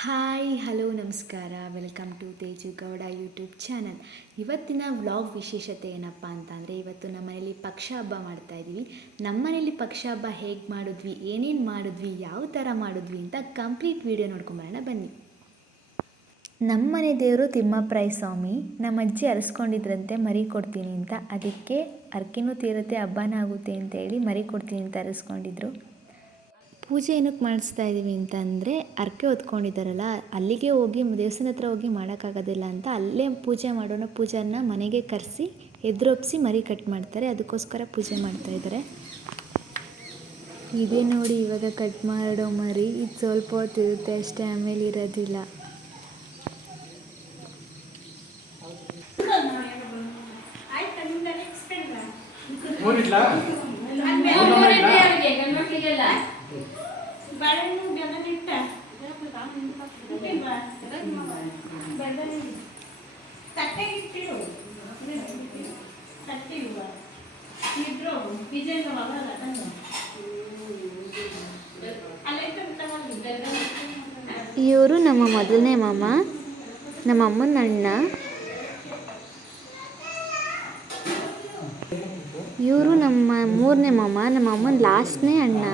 Hi hello ನಮಸ್ಕಾರ, welcome to Teju Gowda YouTube channel. ಇವತ್ತಿನ vlog ವಿಶೇಷತೆ ಏನಪ್ಪ ಅಂತಂದರೆ, ಇವತ್ತು ನಮ್ಮ ಮನೇಲಿ ಪಕ್ಷ ಹಬ್ಬ ಮಾಡ್ತಾಯಿದ್ದೀವಿ. ನಮ್ಮ ಮನೇಲಿ ಪಕ್ಷ ಹಬ್ಬ ಹೇಗೆ ಮಾಡಿದ್ವಿ, ಏನೇನು ಮಾಡಿದ್ವಿ, ಯಾವ ಥರ ಮಾಡಿದ್ವಿ ಅಂತ ಕಂಪ್ಲೀಟ್ ವೀಡಿಯೋ ನೋಡ್ಕೊಂಬರೋಣ ಬನ್ನಿ. ನಮ್ಮ ಮನೆ ದೇವರು ತಿಮ್ಮಪ್ಪರಾಯ ಸ್ವಾಮಿ. ನಮ್ಮ ಅಜ್ಜಿ ಅರಸ್ಕೊಂಡಿದ್ರಂತೆ ಮರಿ ಕೊಡ್ತೀನಿ ಅಂತ, ಅದಕ್ಕೆ ಅರ್ಕೆನೂ ತೀರುತ್ತೆ ಹಬ್ಬನ ಆಗುತ್ತೆ ಅಂತೇಳಿ ಮರಿ ಕೊಡ್ತೀನಿ ಅಂತ ಅರಸ್ಕೊಂಡಿದ್ರು. ಪೂಜೆ ಏನಕ್ಕೆ ಮಾಡಿಸ್ತಾ ಇದ್ದೀವಿ ಅಂತಂದರೆ, ಅರ್ಕೆ ಹೊತ್ಕೊಂಡಿದ್ದಾರಲ್ಲ ಅಲ್ಲಿಗೆ ಹೋಗಿ ದೇವಸ್ಥಾನ ಹತ್ರ ಹೋಗಿ ಮಾಡೋಕ್ಕಾಗೋದಿಲ್ಲ ಅಂತ ಅಲ್ಲೇ ಪೂಜೆ ಮಾಡೋಣ ಪೂಜಾರನ್ನ ಮನೆಗೆ ಕರೆಸಿ ಎದುರೊಪ್ಪಿಸಿ ಮರಿ ಕಟ್ ಮಾಡ್ತಾರೆ. ಅದಕ್ಕೋಸ್ಕರ ಪೂಜೆ ಮಾಡ್ತಾಯಿದ್ದಾರೆ. ಇದೇ ನೋಡಿ ಇವಾಗ ಕಟ್ ಮಾಡೋ ಮರಿ. ಇದು ಸ್ವಲ್ಪ ಹೊತ್ತು ಇರುತ್ತೆ ಅಷ್ಟೇ, ಆಮೇಲೆ ಇರೋದಿಲ್ಲ. ಇವರು ನಮ್ಮ ಮೊದಲನೇ ಮಾಮ, ನಮ್ಮ ಅಮ್ಮನ ಅಣ್ಣ. ಇವರು ನಮ್ಮ ಮೂರನೇ ಮಾಮ, ನಮ್ಮ ಅಮ್ಮನ ಲಾಸ್ಟ್ನೇ ಅಣ್ಣ.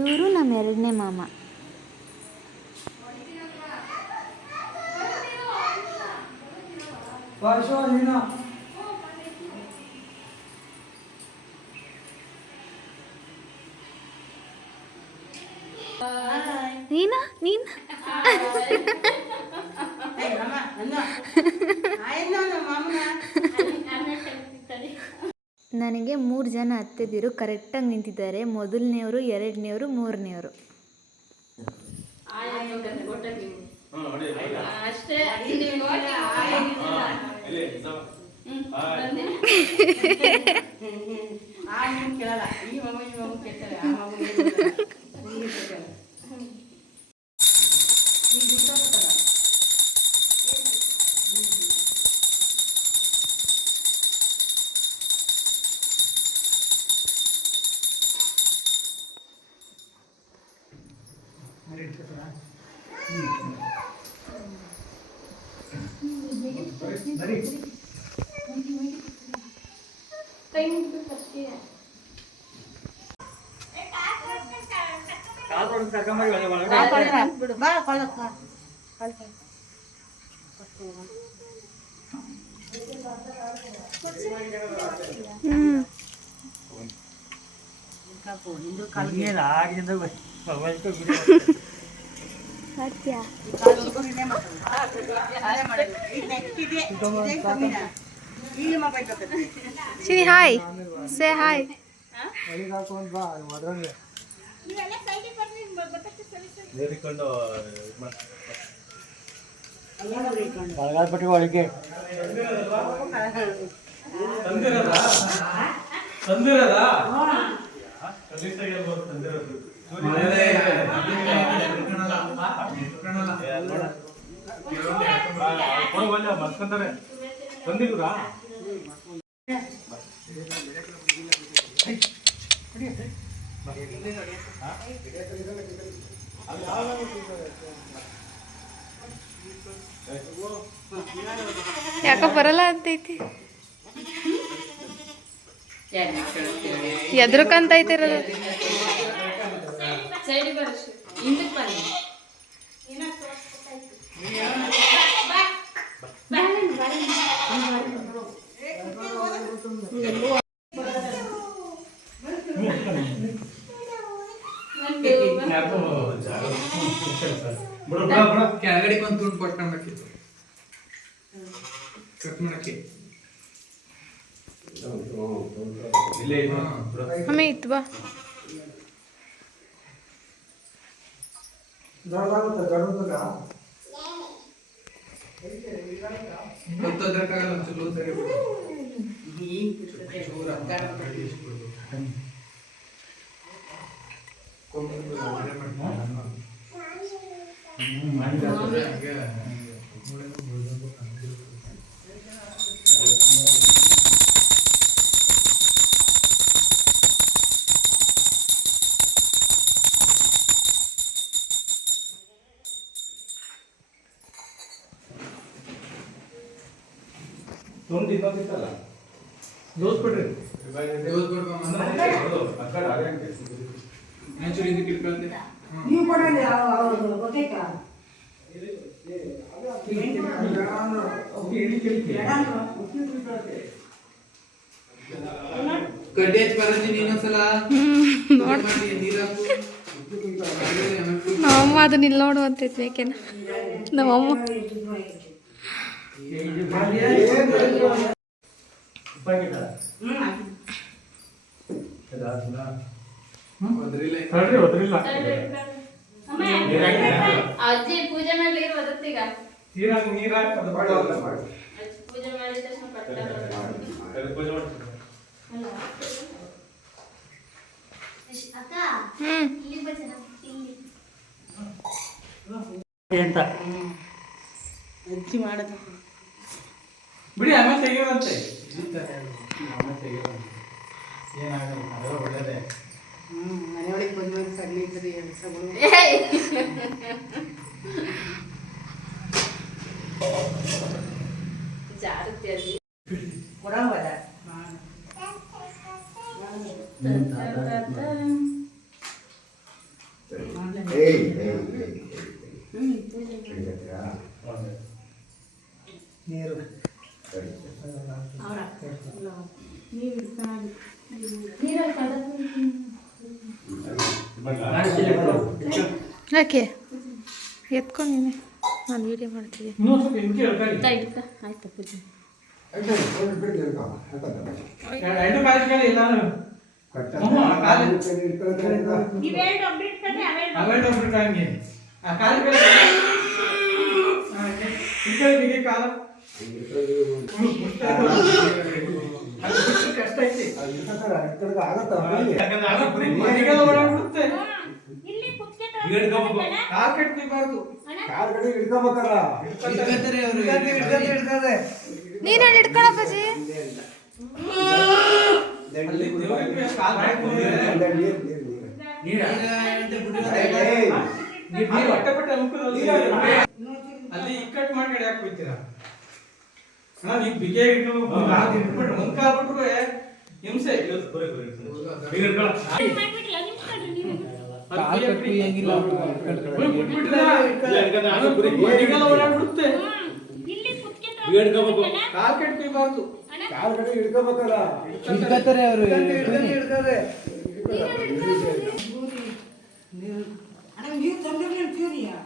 ಇವರು ನಮ್ಮ ಎರಡನೇ ಮಾಮ. ನೀನು ನನಗೆ 3 ಜನ ಅತ್ತೆದಿರು ಕರೆಕ್ಟಾಗಿ ನಿಂತಿದ್ದಾರೆ. ಮೊದಲನೆಯವರು, ಎರಡನೇವರು, ಮೂರನೇವರು. Sini hi, say hi. ಯಾಕ ಬರಲ್ಲ ಅಂತೈತಿ, ಎದ್ರಕಂತೈತಿರಲ್ಲ. ಕೆಳಗಡೆ ಒಂದು ತುಂಡು ಪಟ್ಕೊಂಡ್ಬೇಕಿತ್ತು ಕಟ್ ಮಾಡಕ್ಕೆ. ಹಮೇ ಇತ್ತು ಬಾ. ಗೊತ್ತೋದ್ರಕ್ಕಾಗಲ್ಲ ಚಲೋ ಸರಿ ದೋಸ್ ಬಿಡ್ರಿ ದೋಸ್ ಬಿಡ್ಬಾ ನ್ಯಾಚುರಲಿ ಇದಕ್ಕೆ ಇಟ್ಕೊಳ್ತೆ ನೀವು ಕೊಡಲಿ ಅವರು ಗೊತ್ತೈತಾ ಕಡ್ಡಿ ಹಚ್ಚಿ ಬರತ್ತೀನಿ ಇನ್ನೊಂದ್ಸಲ ನೀರಾಕು ನಮ್ಮಮ್ಮ ಅದನ್ನ ಇಲ್ಲಿ ನೋಡು ಅಂತೈತಿ ಬೇಕೇನ ನಮ್ಮಮ್ಮ ಅಜ್ಜಿ ಪೂಜೆ ಮಾಡ್ಲಿ ಬರುತ್ತೀಗ ಪೂಜೆ ಮಾಡಿದ ಅಜ್ಜಿ ಮಾಡೋದು ಬಿಡಿ ಆಮೇಲೆ ತೆಗಿಯೋದಂತೆ ಏನಾಗಲ್ಲ ಅದು ಒಳ್ಳೇದೇ ಮನೆಯೊಳಗೆ ಬಂದ್ಮೇಲೆ ಸಗಣಿ ಇದ್ರಿ ಎಲ್ಸಗಳು ಜಾರುತ್ತಿ ಅಜ್ಜಿ ಕೊಡವದ ನೀರು ಯಾಕೆ ಎತ್ಕೊಂಡು ನೀನೆ ನಾನು ವಿಡಿಯೋ ಮಾಡ್ತಿದ್ದೆ ಆಯ್ತಾ ಪೂಜೆ ಕಷ್ಟ ಐತಿ ಕಾಲ್ ಕಟ್ಕೋಬಾರ್ದು ನೀನು ಹಿಡ್ಕೊಳಪ್ಪಾಜಿ ಅಲ್ಲಿ ಇಕ್ಕಟ್ ಮಾಡಿ ಯಾಕೆ ಹೋಗ್ತೀರಾ ಈಗ ಬಿಗೆ ಮುಂಕಾಗ್ಬಿಟ್ರು ಹಿಂಸೆ ಕಾಲ್ ಕಟ್ಕೋಬಾರ್ದು ಹಿಡ್ಕತ್ತಾರೆ ಅವರು ನೀವು ತೊಂದರೆ ಅಂತೀರಿಯಾ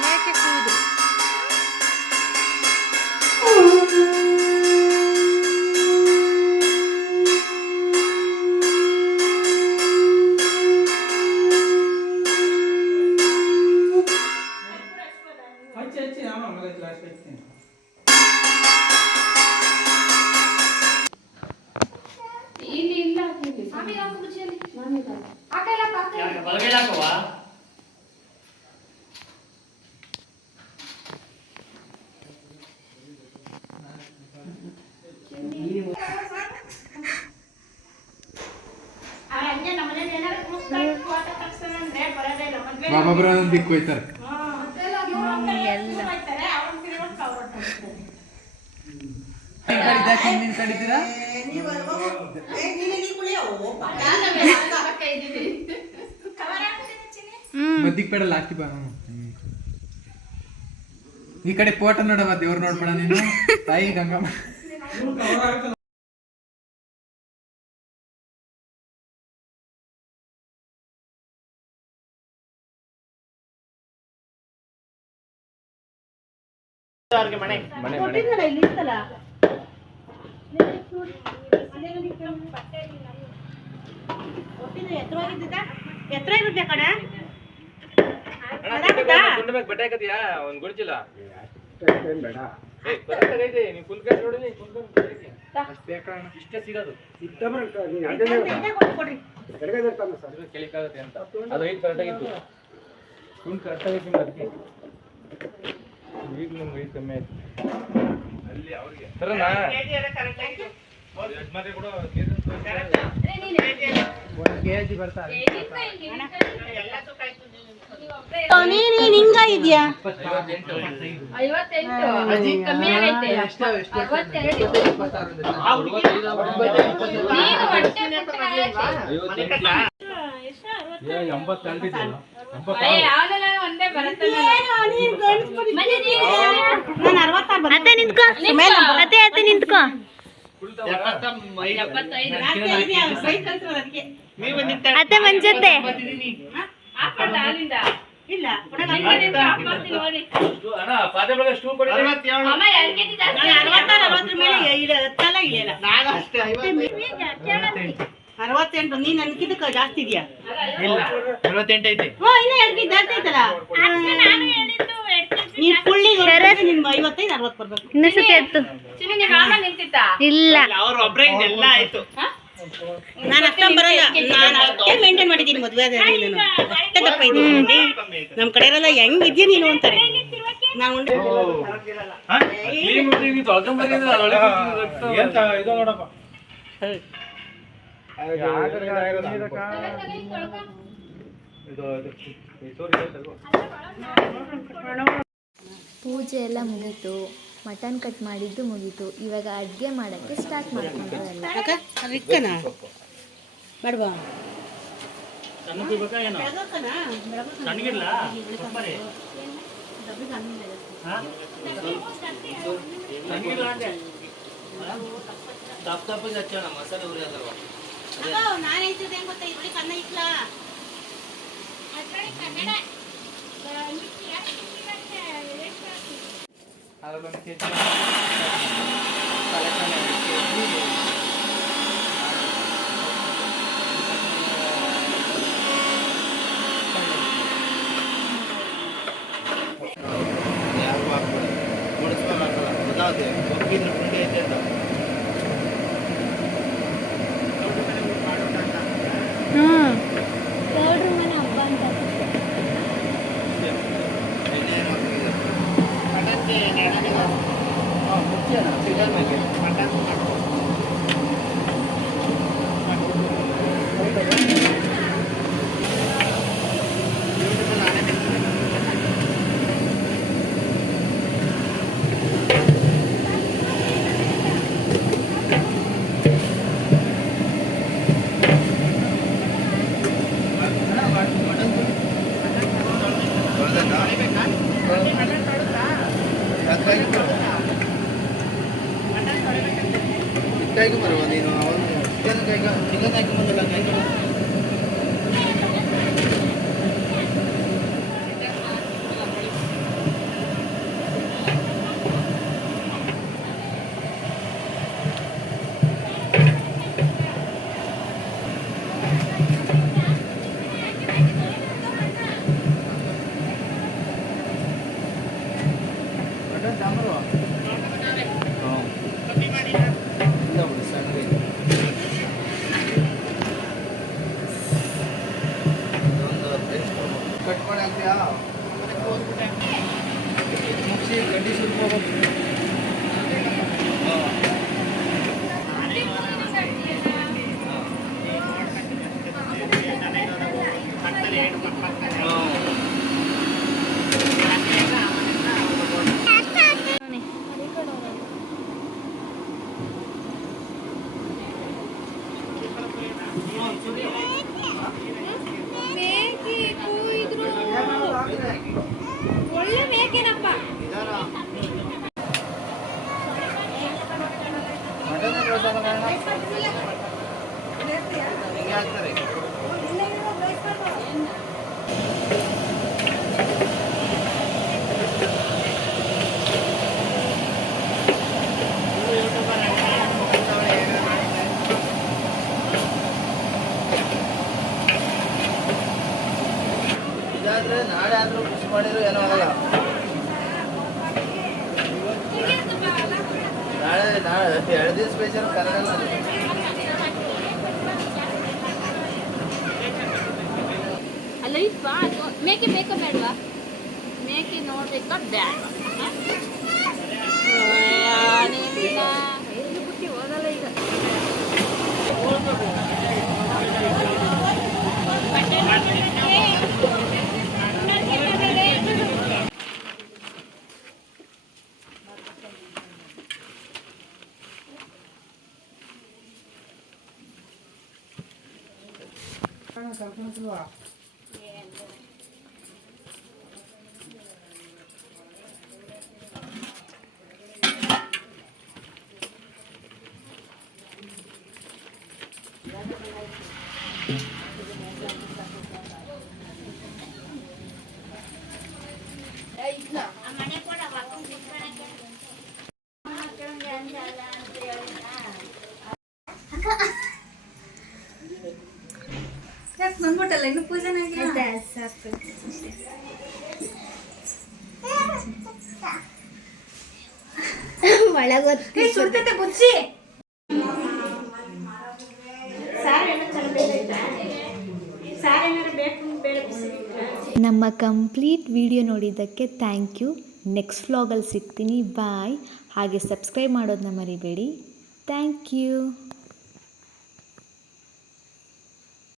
ಮೇಕೆ ಕೂದ್ರು ಹಚ್ಚಿ ನಾನು ಆಮೇಲೆ ಕ್ಲಾಸ್ ಹಚ್ತೀನಿ ಇಲ್ಲಿ ಇಲ್ಲ ಮಾಮಿ ಹಾಕು ಬುಜ್ಜಿಯಲ್ಲಿ ಮಾಮಿ ಬಾಬಾ ಬರೋ ದಿಕ್ಕು ಹೋಯ್ತಾರೆ ಕಡಿತೀರಾ ಮದ್ದಿಗೆ ಬೇಡ ಲಾಸ್ಟಿ ಬಾ ಈ ಕಡೆ ಫೋಟೋ ನೋಡವ ದೇವ್ರು ನೋಡ್ಬೇಡ ನೀನು ತಾಯಿ ಗಂಗಮ್ಮ ಎತ್ತರ ಇರುತ್ತೆ ಕಡೆ ಬಟ್ಟೆ ಹಾಕತಿಯಾ ಒಂದ್ ಗುಡ್ಚಿಲ್ಲ ನೀನ್ ಫುಲ್ ಕಟ್ ನೋಡಿ ಇಷ್ಟೇ ಸಿಗೋದು ಕೆಳಿಕಾಗತ್ತೆ ಅಂತ ಅದು ಐದು ಕರೆಕ್ಟ್ ಆಗಿತ್ತು ಫುಲ್ ಕರೆಕ್ಟ್ ಆಗೈತಿ ಅದಕ್ಕೆ ಈಗ ನಮ್ಗೆ ಐದು ಕಮ್ಮಿ ಆಯ್ತು ಅಲ್ಲಿ ಅವ್ರಿಗೆ ಸರನಾ ಯಜಮಾನ್ರಿ ಕೂಡ ಕೆಜಿ ಬರ್ತಾರೆ ಹಿಂಗ ಇದೆಯಾ ಅತ್ತೆ ನಿಂತ್ಕೋ ಅತ್ತೆ ನಿಂತ್ಕೋ ಅತ್ತೆ ಮಂಜತ್ತೆ ಅರವತ್ತೆಂಟು ನೀನ್ ಅನ್ಕಿದ್ದಕ್ಕ ಜಾಸ್ತಿ ಇದೆಯಾ 48 ಐತಿ ಜಾಸ್ತಿ ಐತಲ್ಲ ನೀನ್ ಫುಳ್ಳಿಗೆ ನಿನ್ 55 60 ಬರ್ಬೇಕು ಇನ್ನೊಂದ್ಸತಿ ಎತ್ತು ಇಲ್ಲ ನಾನು ಅಷ್ಟ ಬರಲ್ಲ ನಾನು ಅಷ್ಟೇ ಮೇಂಟೈನ್ ಮಾಡಿದ್ದೀನಿ ಮದುವೆ ಆದ ನಾನು ಅಷ್ಟೇ ದಪ್ಪ ಇದ್ದೀನಿ ನಮ್ಮ ಕಡೆ ಎಲ್ಲ ಹೆಂಗಿದ್ಯಾ ನೀನು ಅಂತಾರೆ ನಾನು ಪೂಜೆ ಎಲ್ಲ ಮುಗೀತು, ಮಟನ್ ಕಟ್ ಮಾಡಿದ್ದು ಮುಗೀತು. ಇವಾಗ ಅಡುಗೆ ಮಾಡೋಕ್ಕೆ ಸ್ಟಾರ್ಟ್ ಮಾಡ್ಕೊಂಡ್ರು ಎಲ್ಲ. ರಿಕ್ಕನಾ ಬೇಡವಾ ನಾನು ಹೇಳ್ತಿದ್ದೆ ಹೆಂಗ್ ಗೊತ್ತಾ ಇದ್ರಲ್ಲಿ ಕನ್ನ ಇಕ್ಲಾ ಅಲ್ಲ ಇಲ್ವಾ ಮೇಕೆ ಬೇಕಾ ಬೇಡವಾ ಮೇಕೆ ನೋಡ್ಬೇಕಾ ಬೇಡ ಎಲ್ಲಿ ಬಿಟ್ಟು ಹೋಗಲ್ಲ ಈಗ ಬಂದ್ಬಿಟ್ಟಲ್ಲ ಇನ್ನು ಪೂಜೆನ ಒಳಗೊತ್ತಿ ಸುಡ್ತೈತೆ ಬುಚ್ಚಿ ನಮ್ಮ ಕಂಪ್ಲೀಟ್ ವಿಡಿಯೋ ನೋಡಿದ್ದಕ್ಕೆ ಥ್ಯಾಂಕ್ ಯು. ನೆಕ್ಸ್ಟ್ ವ್ಲಾಗಲ್ಲಿ ಸಿಗ್ತೀನಿ. ಬಾಯ್. ಹಾಗೆ ಸಬ್ಸ್ಕ್ರೈಬ್ ಮಾಡೋದನ್ನ ಮರಿಬೇಡಿ. Thank you.